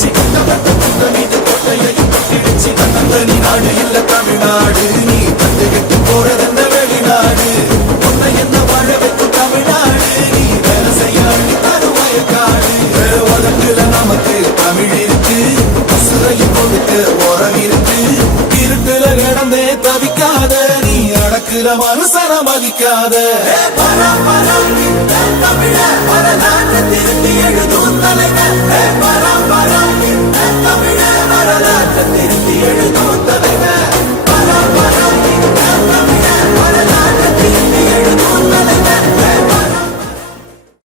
கட்டிடுச்சு கட்டப்பட்ட புத்த மீது கோட்டையையும் கட்டிடுச்சு தன்னி நாடு இல்ல தமிழ்நாடு நீ தந்து கெட்டு போறதென்ன வெளிநாடு உன்னை என்ன வாழ வைக்கும் தமிழ்நாடு நீ வேலை செய்ய அழித்தாரு வயக்காடு உலகில் நமக்கு தமிழ் இருக்கு அசுரையும் கொடுக்க மனுஷன மதிக்காத. பரா பரா திருப்பி எழுதும்